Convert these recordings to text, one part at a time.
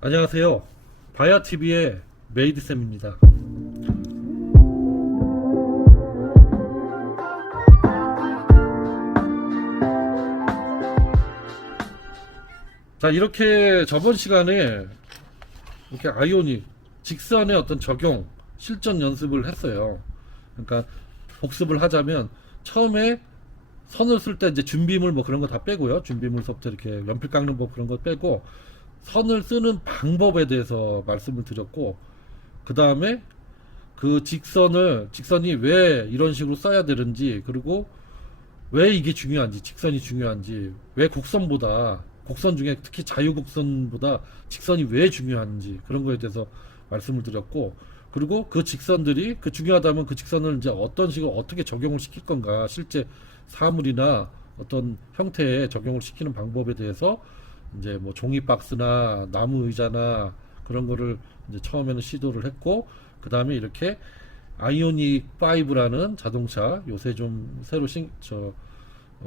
안녕하세요. 바야TV의 메이드쌤입니다. 자, 이렇게 저번 시간에 이렇게 아이오닉 직선의 어떤 적용 실전 연습을 했어요. 그러니까 복습을 하자면 처음에 선을 쓸 때 이제 준비물 뭐 그런 거 다 빼고요. 준비물서부터 이렇게 연필 깎는 법 그런 거 빼고 선을 쓰는 방법에 대해서 말씀을 드렸고, 그 다음에 그 직선이 왜 이런 식으로 써야 되는지, 그리고 왜 이게 중요한지, 직선이 중요한지, 왜 곡선 중에 특히 자유곡선보다 직선이 왜 중요한지, 그런 거에 대해서 말씀을 드렸고, 그리고 그 직선들이 그 중요하다면 그 직선을 이제 어떤 식으로 어떻게 적용을 시킬 건가, 실제 사물이나 어떤 형태에 적용을 시키는 방법에 대해서 이제 뭐 종이 박스나 나무 의자나 그런 거를 이제 처음에는 시도를 했고, 그 다음에 이렇게 아이오닉 5라는 자동차, 요새 좀 새로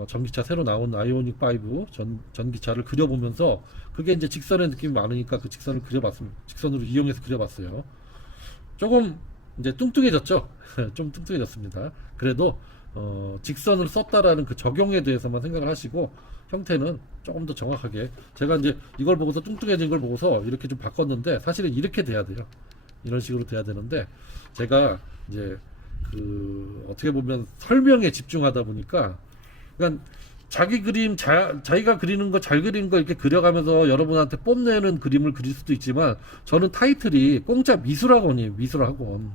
전기차 새로 나온 아이오닉 5 전기차를 그려보면서, 그게 이제 직선의 느낌이 많으니까 그 직선을 그려봤습니다. 직선으로 이용해서 그려봤어요. 조금 이제 뚱뚱해졌죠. 좀 뚱뚱해졌습니다. 그래도 직선을 썼다라는 그 적용에 대해서만 생각을 하시고, 형태는 조금 더 정확하게, 제가 이제 이걸 보고서 뚱뚱해진 걸 보고서 이렇게 좀 바꿨는데, 사실은 이렇게 돼야 돼요. 이런 식으로 돼야 되는데, 제가 이제 그 어떻게 보면 설명에 집중하다 보니까, 그러니까 자기 그림, 자기가 그리는 거, 잘 그리는 거 이렇게 그려가면서 여러분한테 뽐내는 그림을 그릴 수도 있지만, 저는 타이틀이 공짜 미술학원이에요. 미술학원.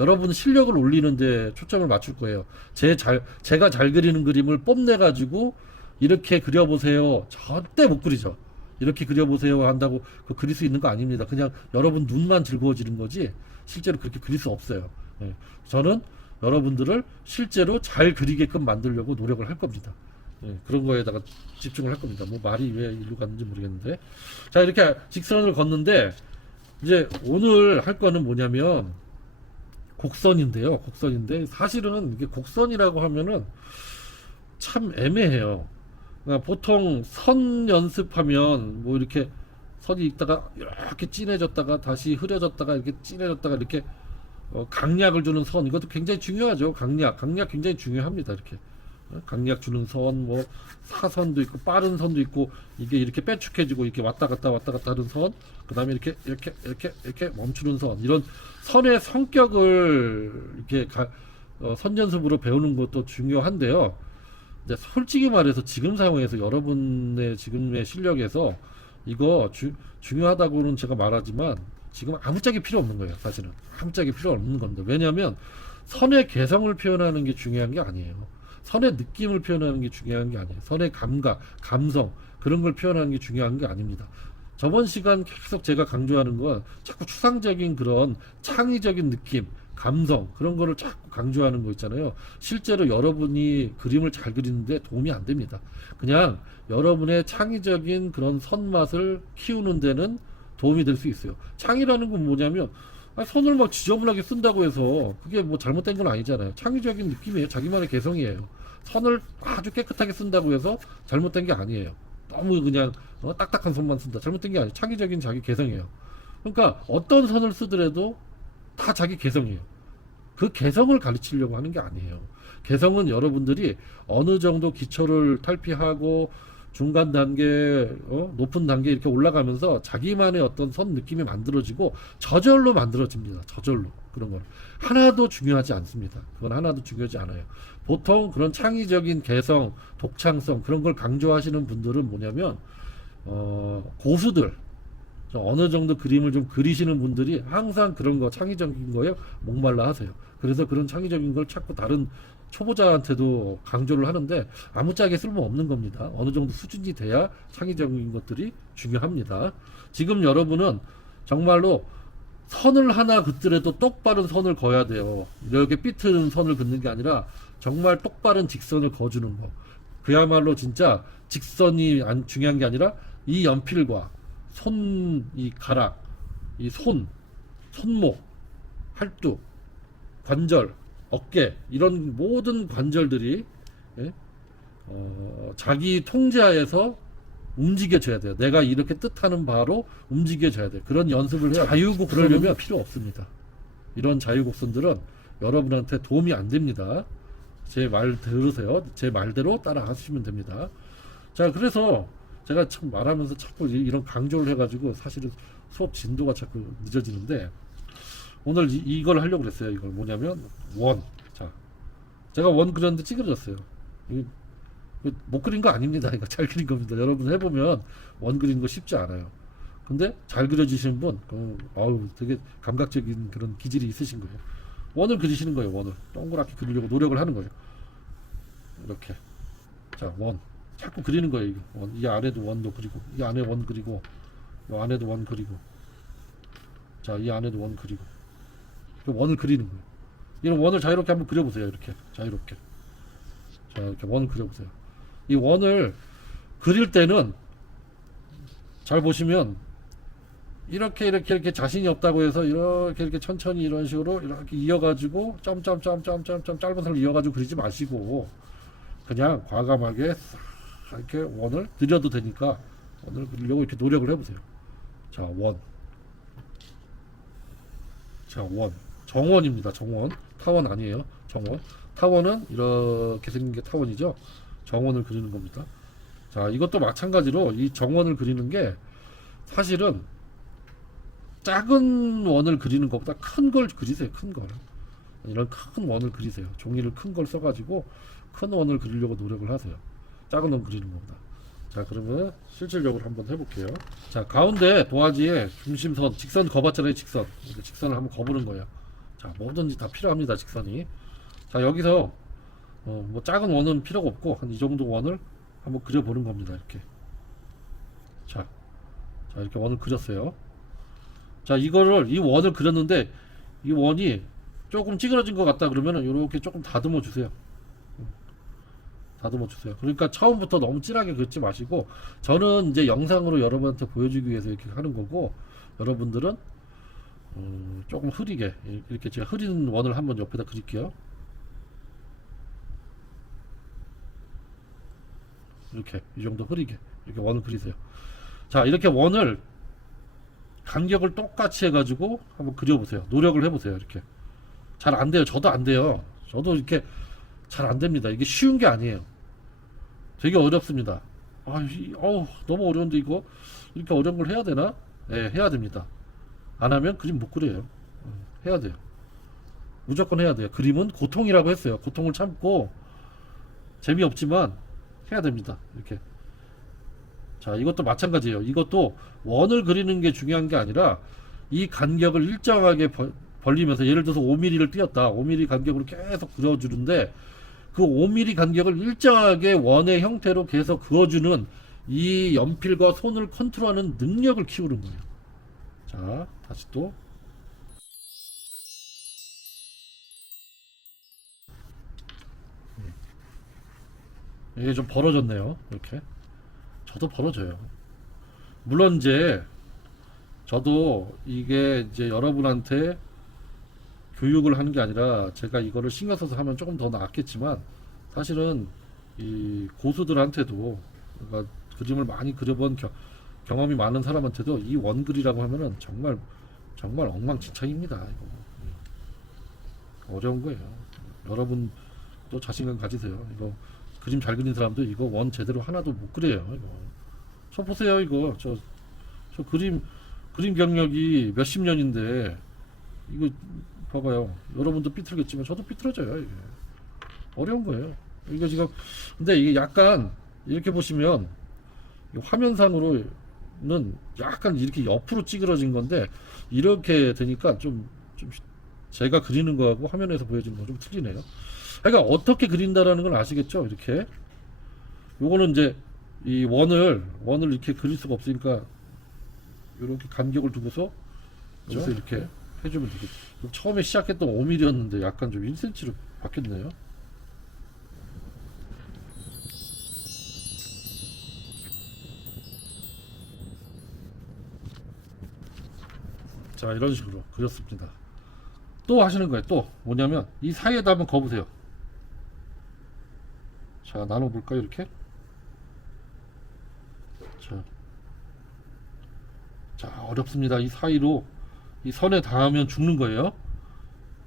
여러분 실력을 올리는데 초점을 맞출 거예요. 제가 잘 그리는 그림을 뽐내가지고 이렇게 그려보세요, 절대 못 그리죠. 이렇게 그려보세요 한다고 그 그릴 수 있는 거 아닙니다. 그냥 여러분 눈만 즐거워지는 거지 실제로 그렇게 그릴 수 없어요. 예. 저는 여러분들을 실제로 잘 그리게끔 만들려고 노력을 할 겁니다. 예, 그런 거에다가 집중을 할 겁니다. 뭐 말이 왜 일로 갔는지 모르겠는데, 자, 이렇게 직선을 걷는데, 이제 오늘 할 거는 뭐냐면 곡선인데요. 곡선인데 사실은 이게 곡선이라고 하면은 참 애매해요. 그러니까 보통 선 연습하면 뭐 이렇게 선이 있다가 이렇게 진해졌다가 다시 흐려졌다가 이렇게 진해졌다가 이렇게 강약을 주는 선, 이것도 굉장히 중요하죠. 강약 굉장히 중요합니다. 이렇게 강약 주는 선, 뭐 사선도 있고 빠른 선도 있고, 이게 이렇게 빼축해지고 이렇게 왔다 갔다 하는 선, 그 다음에 이렇게 멈추는 선, 이런 선의 성격을 이렇게 선 연습으로 배우는 것도 중요한데요. 이제 솔직히 말해서 지금 상황에서 여러분의 지금의 실력에서 이거 중요하다고는 제가 말하지만, 지금 아무짝에 필요 없는 거예요. 사실은 아무짝에 필요 없는 건데, 왜냐하면 선의 개성을 표현하는 게 중요한 게 아니에요. 선의 느낌을 표현하는 게 중요한 게 아니에요. 선의 감각, 감성, 그런 걸 표현하는 게 중요한 게 아닙니다. 저번 시간 계속 제가 강조하는 건 자꾸 추상적인 그런 창의적인 느낌, 감성, 그런 거를 자꾸 강조하는 거 있잖아요. 실제로 여러분이 그림을 잘 그리는데 도움이 안 됩니다. 그냥 여러분의 창의적인 그런 선맛을 키우는 데는 도움이 될 수 있어요. 창의라는 건 뭐냐면, 선을 막 지저분하게 쓴다고 해서 그게 뭐 잘못된 건 아니잖아요. 창의적인 느낌이에요. 자기만의 개성이에요. 선을 아주 깨끗하게 쓴다고 해서 잘못된 게 아니에요. 너무 그냥 딱딱한 선만 쓴다, 잘못된 게 아니에요. 창의적인 자기 개성이에요. 그러니까 어떤 선을 쓰더라도 다 자기 개성이에요. 그 개성을 가르치려고 하는 게 아니에요. 개성은 여러분들이 어느 정도 기초를 탈피하고 중간 단계, 높은 단계 이렇게 올라가면서 자기만의 어떤 선 느낌이 만들어지고 저절로 만들어집니다. 저절로. 그런 건 하나도 중요하지 않습니다. 그건 하나도 중요하지 않아요. 보통 그런 창의적인 개성, 독창성, 그런 걸 강조하시는 분들은 뭐냐면 고수들, 어느 정도 그림을 좀 그리시는 분들이 항상 그런 거, 창의적인 거에 목말라 하세요. 그래서 그런 창의적인 걸 자꾸 다른 초보자한테도 강조를 하는데, 아무짝에 쓸모없는 겁니다. 어느 정도 수준이 돼야 창의적인 것들이 중요합니다. 지금 여러분은 정말로 선을 하나 긋더라도 똑바른 선을 그어야 돼요. 이렇게 삐뚤은 선을 긋는 게 아니라 정말 똑바른 직선을 그어주는 거. 그야말로 진짜 직선이 중요한 게 아니라 이 연필과 이 가락, 이 손목, 팔뚝, 관절, 어깨, 이런 모든 관절들이, 예? 자기 통제하에서 움직여줘야 돼요. 내가 이렇게 뜻하는 바로 움직여줘야 돼요. 그런 연습을 해야 자유곡 그러려면 필요 없습니다. 이런 자유곡선들은 여러분한테 도움이 안 됩니다. 제 말 들으세요. 제 말대로 따라 하시면 됩니다. 자, 그래서 제가 참 말하면서 자꾸 이런 강조를 해가지고 사실은 수업 진도가 자꾸 늦어지는데, 오늘 이걸 하려고 그랬어요. 이걸 뭐냐면 원. 자, 제가 원 그렸는데 찌그러졌어요. 못 그린 거 아닙니다. 이거 잘 그린 겁니다. 여러분 해보면 원 그리는 거 쉽지 않아요. 근데 잘 그려지시는 분, 되게 감각적인 그런 기질이 있으신 거예요. 원을 그리시는 거예요. 원을 동그랗게 그리려고 노력을 하는 거예요. 이렇게. 자, 원. 자꾸 그리는 거예요. 이거. 원. 이 아래도 원도 그리고, 이 안에 원 그리고, 이 안에도 원 그리고, 자, 이 안에도 원 그리고. 원을 그리는 거예요. 이런 원을 자유롭게 한번 그려보세요. 이렇게 자유롭게. 자, 이렇게 원을 그려보세요. 이 원을 그릴 때는 잘 보시면 이렇게 자신이 없다고 해서 이렇게 천천히 이런 식으로 이렇게 이어가지고 점점점점점점 짧은 선을 이어가지고 그리지 마시고, 그냥 과감하게 이렇게 원을 그려도 되니까 원을 그리려고 이렇게 노력을 해보세요. 자, 원. 자, 원. 정원입니다. 정원. 타원 아니에요. 정원. 타원은 이렇게 생긴 게 타원이죠. 정원을 그리는 겁니다. 자, 이것도 마찬가지로 이 정원을 그리는 게 사실은 작은 원을 그리는 것보다 큰 걸 그리세요. 큰 걸. 이런 큰 원을 그리세요. 종이를 큰 걸 써가지고 큰 원을 그리려고 노력을 하세요. 작은 원 그리는 것보다. 자, 그러면 실질적으로 한번 해볼게요. 자, 가운데 도화지에 중심선, 직선 거봤잖아요. 직선. 직선을 한번 거보는 거예요. 자, 뭐든지 다 필요합니다. 직선이. 자, 여기서 뭐 작은 원은 필요가 없고 한 이 정도 원을 한번 그려보는 겁니다. 이렇게. 자, 이렇게 원을 그렸어요. 자, 이 원을 그렸는데 이 원이 조금 찌그러진 것 같다 그러면은 이렇게 조금 다듬어 주세요. 다듬어 주세요. 그러니까 처음부터 너무 진하게 그리지 마시고, 저는 이제 영상으로 여러분한테 보여주기 위해서 이렇게 하는 거고, 여러분들은 조금 흐리게, 이렇게 제가 흐린 원을 한번 옆에다 그릴게요. 이렇게 이 정도 흐리게 이렇게 원을 그리세요. 자, 이렇게 원을 간격을 똑같이 해가지고 한번 그려보세요. 노력을 해보세요. 이렇게 잘 안 돼요. 저도 안 돼요. 저도 이렇게 잘 안 됩니다. 이게 쉬운 게 아니에요. 되게 어렵습니다. 너무 어려운데 이거 이렇게 어려운 걸 해야 되나? 네, 해야 됩니다. 안 하면 그림 못 그려요. 해야 돼요. 무조건 해야 돼요. 그림은 고통이라고 했어요. 고통을 참고 재미없지만 해야 됩니다. 이렇게. 자, 이것도 마찬가지예요. 이것도 원을 그리는 게 중요한 게 아니라 이 간격을 일정하게 벌리면서, 예를 들어서 5mm를 띄었다. 5mm 간격으로 계속 그려주는데 그 5mm 간격을 일정하게 원의 형태로 계속 그어주는 이 연필과 손을 컨트롤하는 능력을 키우는 거예요. 자, 다시 또. 이게 좀 벌어졌네요. 이렇게. 저도 벌어져요. 물론 이제 저도 이게 이제 여러분한테 교육을 하는 게 아니라 제가 이거를 신경 써서 하면 조금 더 낫겠지만, 사실은 이 고수들한테도, 그러니까 그림을 많이 그려본 경험이 많은 사람한테도 이 원글이라고 하면은 정말 엉망진창입니다. 이거 어려운 거예요. 여러분 또 자신감 가지세요. 이거 그림 잘 그리는 사람도 이거 원 제대로 하나도 못 그려요. 이거 저 보세요. 이거 저 그림 경력이 몇십 년인데 이거 봐봐요. 여러분도 삐뚤겠지만 저도 삐뚤어져요. 이게 어려운 거예요. 이거 지금, 근데 이게 약간 이렇게 보시면 화면상으로는 약간 이렇게 옆으로 찌그러진 건데, 이렇게 되니까 좀 제가 그리는 거하고 화면에서 보여지는 거 좀 틀리네요. 그러니까 어떻게 그린다라는 걸 아시겠죠? 이렇게. 요거는 이제 이 원을 이렇게 그릴 수가 없으니까 이렇게 간격을 두고서 여기서 이렇게 해주면 되겠죠. 처음에 시작했던 5mm였는데 약간 좀 1cm로 바뀌었네요. 자, 이런 식으로 그렸습니다. 또 하시는 거예요. 또 뭐냐면 이 사이에다 한번 거보세요. 자, 나눠볼까요? 이렇게. 자, 자, 어렵습니다. 이 사이로 이 선에 닿으면 죽는 거예요.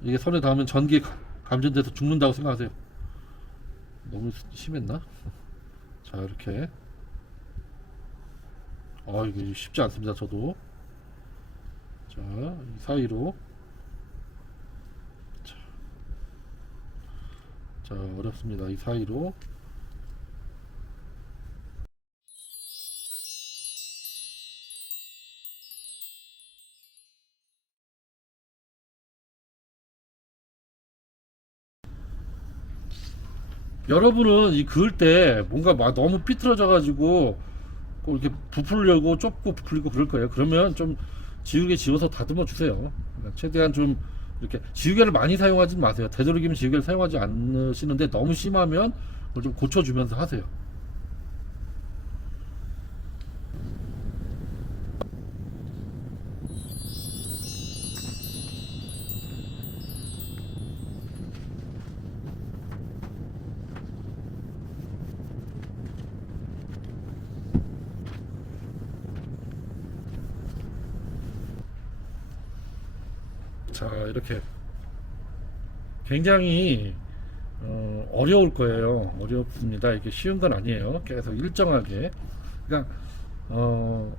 이게 선에 닿으면 전기에 감전돼서 죽는다고 생각하세요. 너무 심했나? 자, 이렇게. 이게 쉽지 않습니다. 저도. 자, 이 사이로. 자, 어렵습니다. 이 사이로. 여러분은 이 그을 때 뭔가 막 너무 삐뚤어져 가지고 꼭 이렇게 부풀려고 좁고 부풀리고 그럴 거예요. 그러면 좀 지우개 지워서 다듬어 주세요. 그러니까 최대한 좀 이렇게 지우개를 많이 사용하지 마세요. 되도록이면 지우개를 사용하지 않으시는데 너무 심하면 그걸 좀 고쳐주면서 하세요. 자, 이렇게 굉장히 어려울 거예요. 어렵습니다. 이게 쉬운 건 아니에요. 계속 일정하게. 그러니까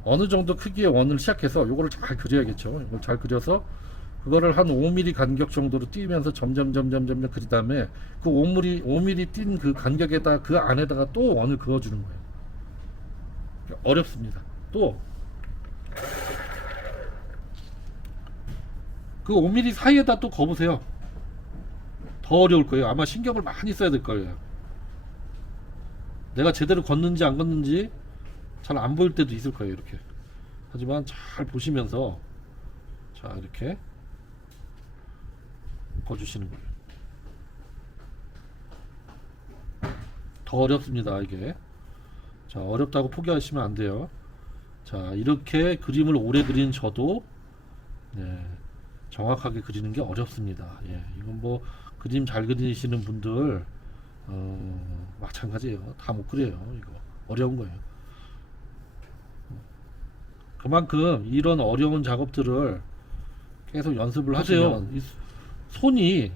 어느 정도 크기의 원을 시작해서 요거를 잘 그려야겠죠. 이걸 잘 그려서 그거를 한 5mm 간격 정도로 띄면서 점점 그린 다음에 그 5mm 띈 그 간격에다 그 안에다가 또 원을 그어주는 거예요. 어렵습니다. 또 그 5mm 사이에다 또 거보세요. 더 어려울 거예요. 아마 신경을 많이 써야 될 거예요. 내가 제대로 걷는지 안 걷는지 잘 안 보일 때도 있을 거예요. 이렇게. 하지만 잘 보시면서 자, 이렇게 거주시는 거예요. 더 어렵습니다. 이게. 자, 어렵다고 포기하시면 안 돼요. 자, 이렇게 그림을 오래 그린 저도 네, 정확하게 그리는 게 어렵습니다. 예, 이건 뭐 그림 잘 그리시는 분들 마찬가지예요. 다 못 그려요. 이거 어려운 거예요. 그만큼 이런 어려운 작업들을 계속 연습을 하세요. 이 손이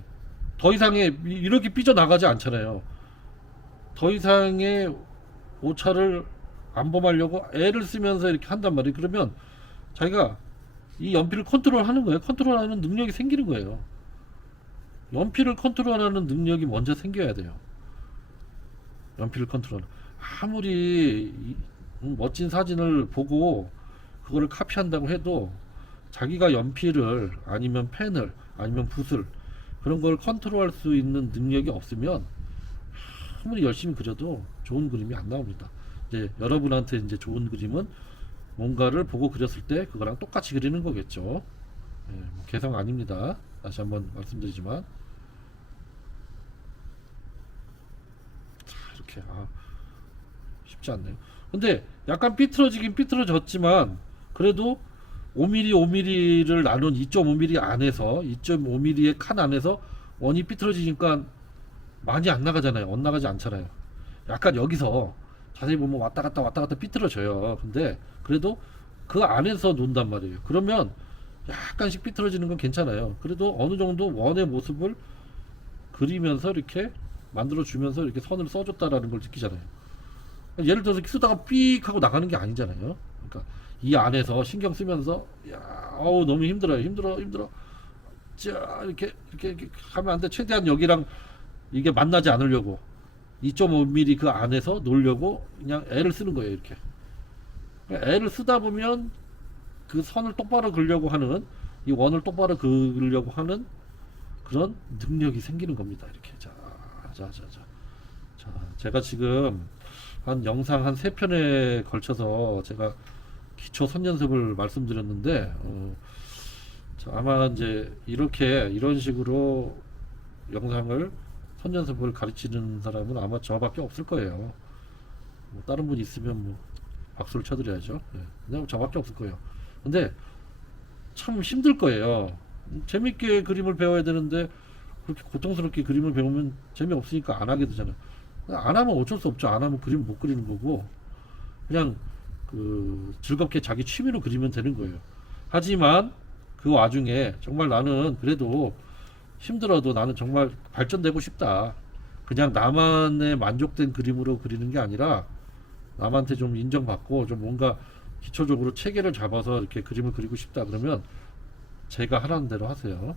더 이상의 이렇게 삐져나가지 않잖아요. 더 이상의 오차를 안 범하려고 애를 쓰면서 이렇게 한단 말이에요. 그러면 자기가 이 연필을 컨트롤하는 거예요. 컨트롤하는 능력이 생기는 거예요. 연필을 컨트롤하는 능력이 먼저 생겨야 돼요. 연필을 컨트롤. 아무리 멋진 사진을 보고 그거를 카피한다고 해도 자기가 연필을 아니면 펜을 아니면 붓을 그런 걸 컨트롤할 수 있는 능력이 없으면 아무리 열심히 그려도 좋은 그림이 안 나옵니다. 이제 여러분한테 이제 좋은 그림은 뭔가를 보고 그렸을 때 그거랑 똑같이 그리는 거겠죠. 예, 뭐 개성 아닙니다. 다시 한번 말씀드리지만 자, 이렇게 쉽지 않네요. 근데 약간 삐뚤어지긴 삐뚤어졌지만 그래도 5mm 5mm를 나눈 2.5mm 안에서 2.5mm의 칸 안에서 원이 삐뚤어지니까 많이 안 나가잖아요. 엇나가지 않잖아요. 약간 여기서 자세히 보면 왔다 갔다 삐뚤어져요. 근데 그래도 그 안에서 논단 말이에요. 그러면 약간씩 삐뚤어지는 건 괜찮아요. 그래도 어느 정도 원의 모습을 그리면서 이렇게 만들어 주면서 이렇게 선을 써줬다라는 걸 느끼잖아요. 예를 들어서 쓰다가 삑 하고 나가는 게 아니잖아요. 그러니까 이 안에서 신경 쓰면서 너무 힘들어 자 이렇게 하면 안 돼. 최대한 여기랑 이게 만나지 않으려고 2.5mm 그 안에서 놓으려고 그냥 애를 쓰는 거예요. 이렇게 애를 쓰다 보면 그 선을 똑바로 그리려고 하는 이 원을 똑바로 그리려고 하는 그런 능력이 생기는 겁니다. 이렇게 자, 제가 지금 한 영상 한 3편에 걸쳐서 제가 기초 선 연습을 말씀드렸는데 자, 아마 이제 이런 식으로 영상을 선 연습을 가르치는 사람은 아마 저밖에 없을 거예요. 뭐 다른 분 있으면 뭐 박수를 쳐드려야죠. 네. 그냥 저밖에 없을 거예요. 근데 참 힘들 거예요. 재밌게 그림을 배워야 되는데 그렇게 고통스럽게 그림을 배우면 재미없으니까 안 하게 되잖아요. 안 하면 어쩔 수 없죠. 안 하면 그림 못 그리는 거고 그냥 즐겁게 자기 취미로 그리면 되는 거예요. 하지만 그 와중에 정말 나는 그래도 힘들어도 나는 정말 발전되고 싶다. 그냥 나만의 만족된 그림으로 그리는 게 아니라 남한테 좀 인정받고 좀 뭔가 기초적으로 체계를 잡아서 이렇게 그림을 그리고 싶다. 그러면 제가 하라는 대로 하세요.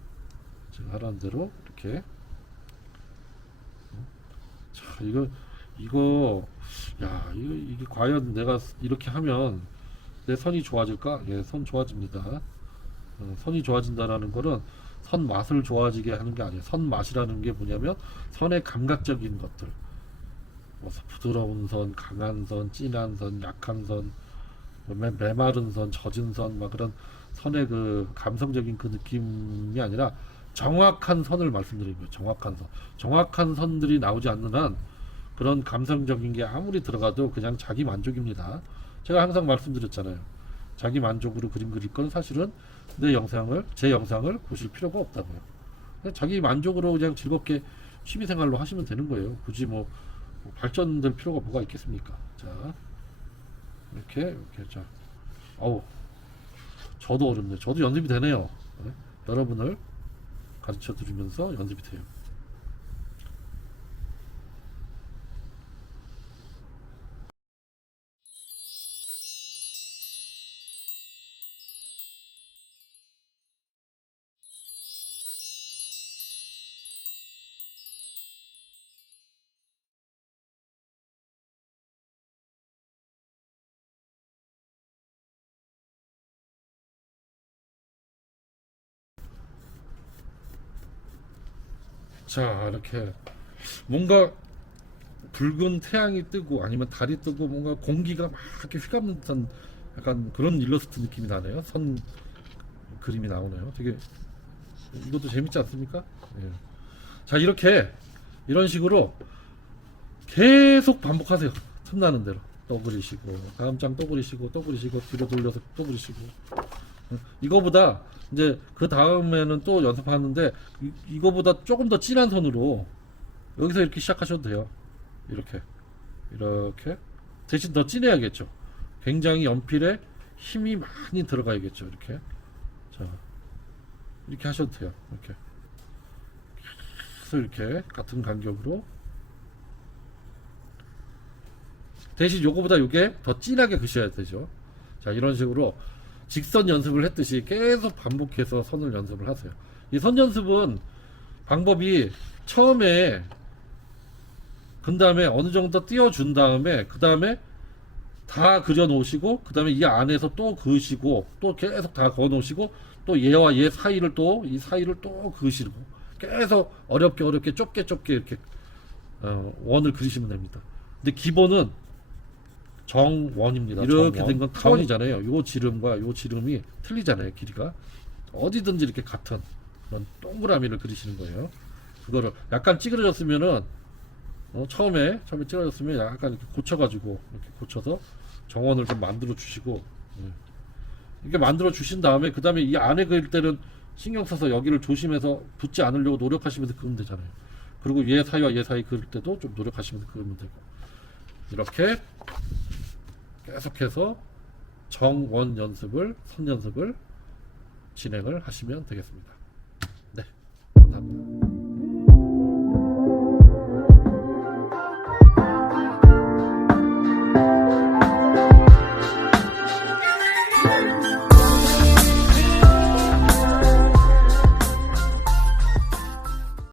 제가 하라는 대로 이렇게. 자, 이게 과연 내가 이렇게 하면 내 선이 좋아질까? 예, 선 좋아집니다. 선이 좋아진다라는 거는 선 맛을 좋아지게 하는 게 아니에요. 선 맛이라는 게 뭐냐면 선의 감각적인 것들. 뭐 부드러운 선, 강한 선, 진한 선, 약한 선, 메마른 선, 젖은 선, 막 그런 선의 그 감성적인 그 느낌이 아니라 정확한 선을 말씀드리는 거예요. 정확한 선. 정확한 선들이 나오지 않는 한 그런 감성적인 게 아무리 들어가도 그냥 자기 만족입니다. 제가 항상 말씀드렸잖아요. 자기 만족으로 그림 그릴 건 사실은 제 영상을 보실 필요가 없다고요. 자기 만족으로 그냥 즐겁게 취미생활로 하시면 되는 거예요. 굳이 뭐 발전될 필요가 뭐가 있겠습니까? 자, 이렇게 자, 저도 어렵네요. 저도 연습이 되네요. 네? 여러분을 가르쳐 드리면서 연습이 돼요. 자, 이렇게 뭔가 붉은 태양이 뜨고 아니면 달이 뜨고 뭔가 공기가 막 이렇게 휘감는 듯한 약간 그런 일러스트 느낌이 나네요. 선 그림이 나오네요. 되게 이것도 재밌지 않습니까? 예. 자, 이런 식으로 계속 반복하세요. 틈나는 대로 또 그리시고 다음 장 또 그리시고 또 그리시고 뒤로 돌려서 또 그리시고. 이거보다 이제 그 다음에는 또 연습하는데 이거보다 조금 더 진한 선으로 여기서 이렇게 시작하셔도 돼요. 이렇게 대신 더 진해야겠죠. 굉장히 연필에 힘이 많이 들어가야겠죠. 이렇게 자, 이렇게 하셔도 돼요. 이렇게 그래서 이렇게 같은 간격으로 대신 요거보다 요게 더 진하게 그셔야 되죠. 자, 이런 식으로 직선 연습을 했듯이 계속 반복해서 선을 연습을 하세요. 이 선 연습은 방법이 처음에 그 다음에 어느 정도 띄워준 다음에 그 다음에 다 그려 놓으시고 그 다음에 이 안에서 또 그으시고 또 계속 다 그어 놓으시고 또 얘와 얘 사이를 또 이 사이를 또 그으시고 계속 어렵게 좁게 이렇게 원을 그리시면 됩니다. 근데 기본은 정원입니다. 이렇게 된 건 타원이잖아요. 요 지름과 요 지름이 틀리잖아요. 길이가 어디든지 이렇게 같은 그런 동그라미를 그리시는 거예요. 그거를 약간 찌그러졌으면은 처음에 찌그러졌으면 약간 이렇게 고쳐가지고 이렇게 고쳐서 정원을 좀 만들어 주시고 이렇게 만들어 주신 다음에 그 다음에 이 안에 그릴 때는 신경 써서 여기를 조심해서 붙지 않으려고 노력하시면서 그리면 되잖아요. 그리고 얘 사이와 얘 사이 그릴 때도 좀 노력하시면서 그리면 되고 이렇게 계속해서 정원 연습을 선 연습을 진행을 하시면 되겠습니다.